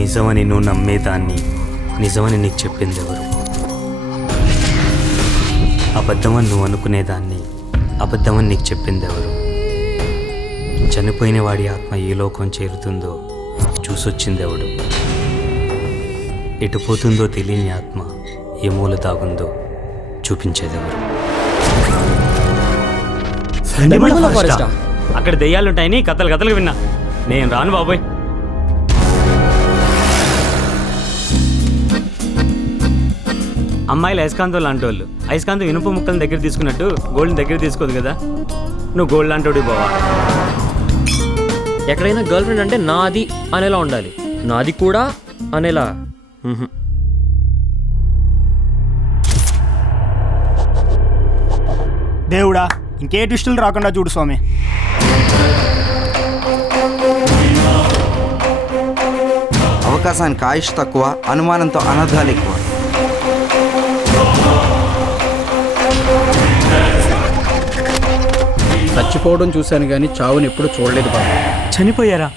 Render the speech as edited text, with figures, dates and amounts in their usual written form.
నిజమని నువ్వు నమ్మేదాన్ని నిజమని నీకు చెప్పింది ఎవరు? అబద్ధమని నువ్వు అనుకునేదాన్ని అబద్ధమని నీకు చెప్పింది ఎవరు? చనిపోయిన వాడి ఆత్మ ఏ లోకం చేరుతుందో చూసొచ్చింది ఎవడు? ఎటు పోతుందో తెలియని ఆత్మ ఏ మూల దాగుందో చూపించేదెవరు? అక్కడ దెయ్యాలుంటాయని కథలు కథలు విన్నా. నేను రాను బాబోయ్. అమ్మాయిలు అయస్కాంతం లాంటి వాళ్ళు. అయస్కాంతం ఇనుప ముక్కలను దగ్గర తీసుకున్నట్టు గోల్డ్ని దగ్గర తీసుకోదు కదా. నువ్వు గోల్డ్ లాంటి బావా. ఎక్కడైనా గర్ల్ ఫ్రెండ్ అంటే నాది అనేలా ఉండాలి, నాది కూడా అనేలా. దేవుడా, ఇంకే ట్విస్టులు రాకుండా చూడు స్వామి. అవకాశానికి ఆయుష్ తక్కువ, అనుమానంతో అనర్థాలు ఎక్కువ. చచ్చిపోవడం చూశాను కానీ చావుని ఎప్పుడు చూడలేదు బాబు. చనిపోయారా?